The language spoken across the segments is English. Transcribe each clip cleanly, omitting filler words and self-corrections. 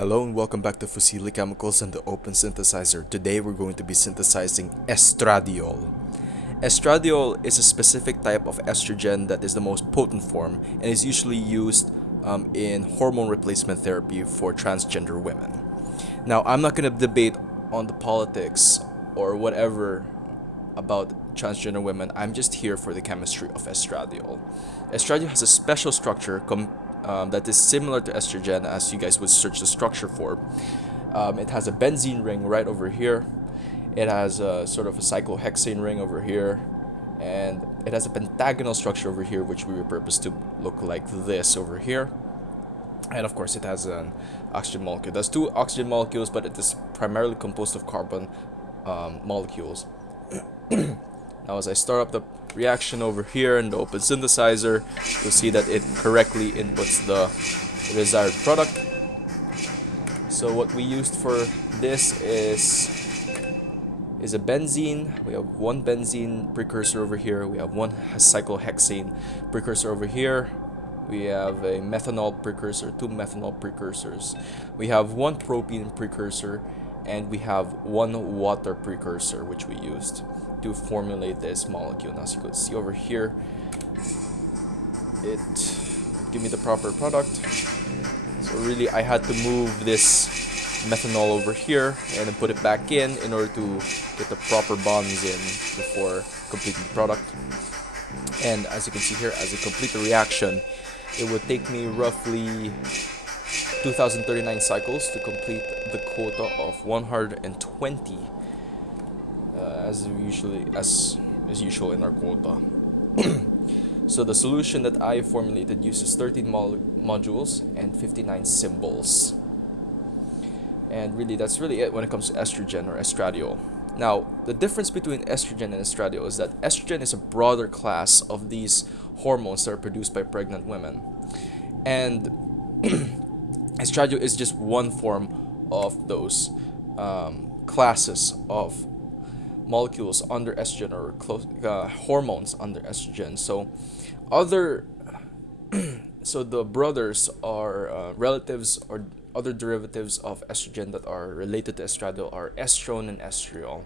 Hello and welcome back to Fusili Chemicals and the Open Synthesizer. Today we're going to be synthesizing estradiol. Estradiol is a specific type of estrogen that is the most potent form and is usually used in hormone replacement therapy for transgender women. Now, I'm not going to debate on the politics or whatever about transgender women. I'm just here for the chemistry of estradiol. Estradiol has a special structure that is similar to estrogen, as you guys would search the structure for. It has a benzene ring right over here. It has a sort of a cyclohexane ring over here, and it has a pentagonal structure over here, which we repurposed to look like this over here. And of course, it has an oxygen molecule. There's two oxygen molecules, but it is primarily composed of carbon molecules. Now, as I start up the reaction over here in the open synthesizer, you'll see that it correctly inputs the desired product. So what we used for this is a benzene. We have one benzene precursor over here. We have one cyclohexane precursor over here. We have a methanol precursor, two methanol precursors. We have one propene precursor, and we have one water precursor, which we used to formulate this molecule. Now, as you can see over here, it give me the proper product. So really, I had to move this methanol over here and then put it back in order to get the proper bonds in before completing the product. And as you can see here, as I complete the reaction, it would take me roughly 2039 cycles to complete the quota of 120, as usual in our quota. So the solution that I formulated uses 13 modules and 59 symbols. And really, that's really it when it comes to estrogen or estradiol. Now, the difference between estrogen and estradiol is that estrogen is a broader class of these hormones that are produced by pregnant women. And estradiol is just one form of those classes of molecules under estrogen, or hormones under estrogen. So the brothers are relatives or other derivatives of estrogen that are related to estradiol are estrone and estriol.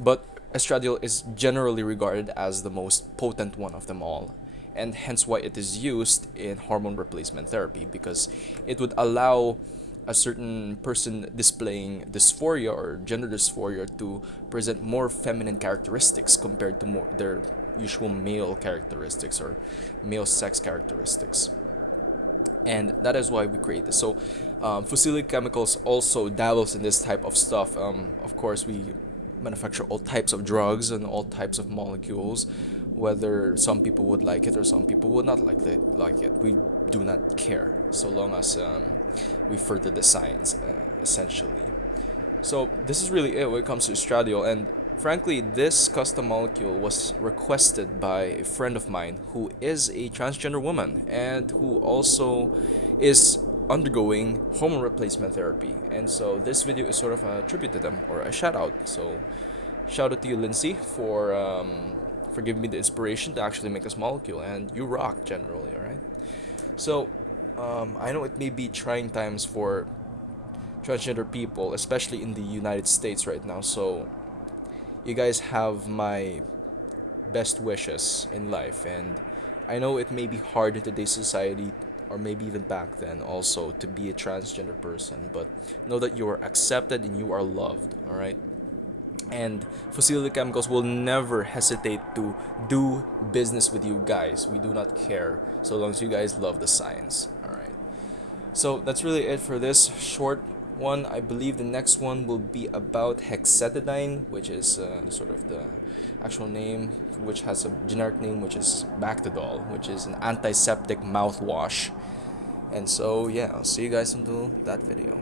But estradiol is generally regarded as the most potent one of them all, and hence why it is used in hormone replacement therapy, because it would allow a certain person displaying dysphoria or gender dysphoria to present more feminine characteristics compared to their usual male characteristics or male sex characteristics. And that is why we create this. So Fusili Chemicals also dabbles in this type of stuff. Of course, we manufacture all types of drugs and all types of molecules, whether some people would like it or some people would not like it. We do not care, so long as we further the science, essentially. So this is really it when it comes to estradiol. And frankly, this custom molecule was requested by a friend of mine who is a transgender woman and who also is undergoing hormone replacement therapy. And so this video is sort of a tribute to them, or a shout out. So shout out to you, Lindsay, for giving me the inspiration to actually make this molecule. And you rock generally, all right? So I know it may be trying times for transgender people, especially in the United States right now. So you guys have my best wishes in life, and I know it may be hard in today's society, or maybe even back then also, to be a transgender person, but know that you are accepted and you are loved, all right? And Fusili Chemicals will never hesitate to do business with you guys. We do not care, so long as you guys love the science, all right? So that's really it for this short one. I believe the next one will be about hexetidine, which is sort of the actual name, which has a generic name, which is Bactidol, which is an antiseptic mouthwash. And so yeah, I'll see you guys until that video.